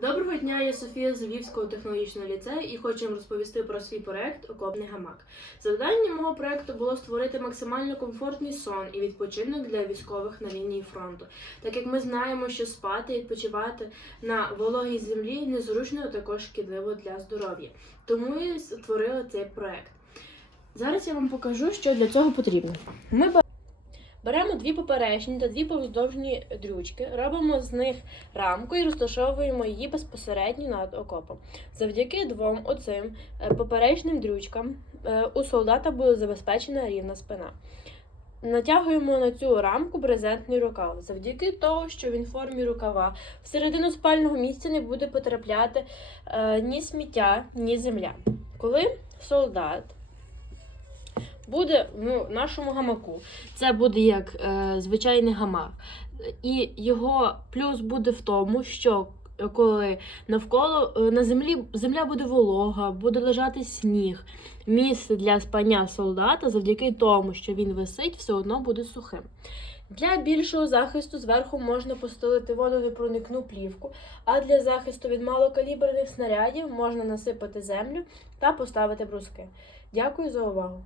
Доброго дня, я Софія з Львівського технологічного ліцею і хочу вам розповісти про свій проект Окопний гамак. Завданням мого проекту було створити максимально комфортний сон і відпочинок для військових на лінії фронту, так як ми знаємо, що спати і відпочивати на вологій землі незручно, а також шкідливо для здоров'я. Тому я створила цей проект. Зараз я вам покажу, що для цього потрібно. Ми беремо дві поперечні та дві повздовжні дрючки, робимо з них рамку і розташовуємо її безпосередньо над окопом. Завдяки двом оцим е, поперечним дрючкам е, у солдата буде забезпечена рівна спина. Натягуємо на цю рамку брезентний рукав. Завдяки того, що він в формі рукава, всередину спального місця не буде потрапляти е, ні сміття, ні земля. Коли солдат буде в нашому гамаку, це буде як е, звичайний гамак. І його плюс буде в тому, що е, коли навколо е, на землі земля буде волога, буде лежати сніг. Місце для спання солдата завдяки тому, що він висить, все одно буде сухим. Для більшого захисту зверху можна постелити водонепроникну плівку, а для захисту від малокаліберних снарядів можна насипати землю та поставити бруски. Дякую за увагу!